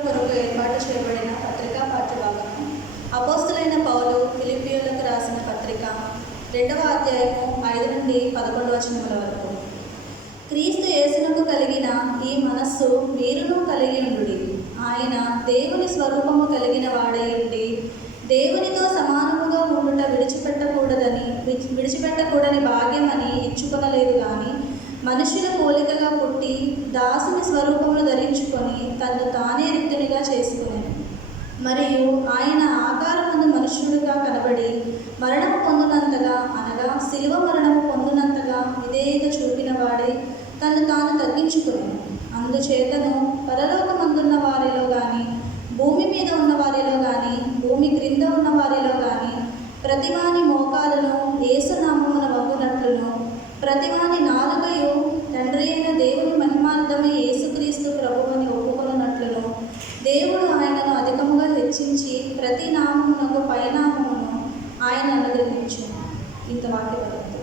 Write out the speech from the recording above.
కొరకు ఏర్పాటు చేయబడిన పత్రికా పాఠ్యభాగము అపోస్తులైన పౌలు ఫిలిప్పీయులకు రాసిన పత్రిక 2వ అధ్యాయము 5 నుండి 11 వచనముల వరకు. క్రీస్తు యేసునకు కలిగిన ఈ మనస్సు మీరును కలిగి ఉండుడి. ఆయన దేవుని స్వరూపము కలిగిన వాడై ఉండి దేవునితో సమానముగా ఉండుట విడిచిపెట్టకూడని భాగ్యమని ఎంచుకొనలేదు కానీ మనుషుల పోలికగా పుట్టి దాసుని స్వరూపమును ధరించుకొని తనను తానే రిక్తునిగా చేసుకునేను. మరియు ఆయన ఆకారమందు మనుష్యుడిగా కనబడి మరణము పొందినంతగా, అనగా శిలువ మరణము పొందినంతగా విధేయత చూపిన వాడే తనను తాను తగ్గించుకునేను. అందుచేతను పరలోకమందున్న వారిలో కానీ, భూమి మీద ఉన్న వారిలో కానీ, భూమి క్రింద ఉన్న వారిలో కానీ ప్రతివాని మోకాలను యేసునామమున వంగునట్లును, ప్రతివాని నాలుకయు తండ్రి అయిన దేవుని మహిమార్థమై యేసుక్రీస్తు ప్రభువుని ఒప్పుకొనున్నట్లును దేవుడు ఆయనను అధికముగా హెచ్చించి ప్రతి నామమునకు పైనామమును ఆయన అనుగ్రహించు. ఇంత వాక్య పద్ధతి.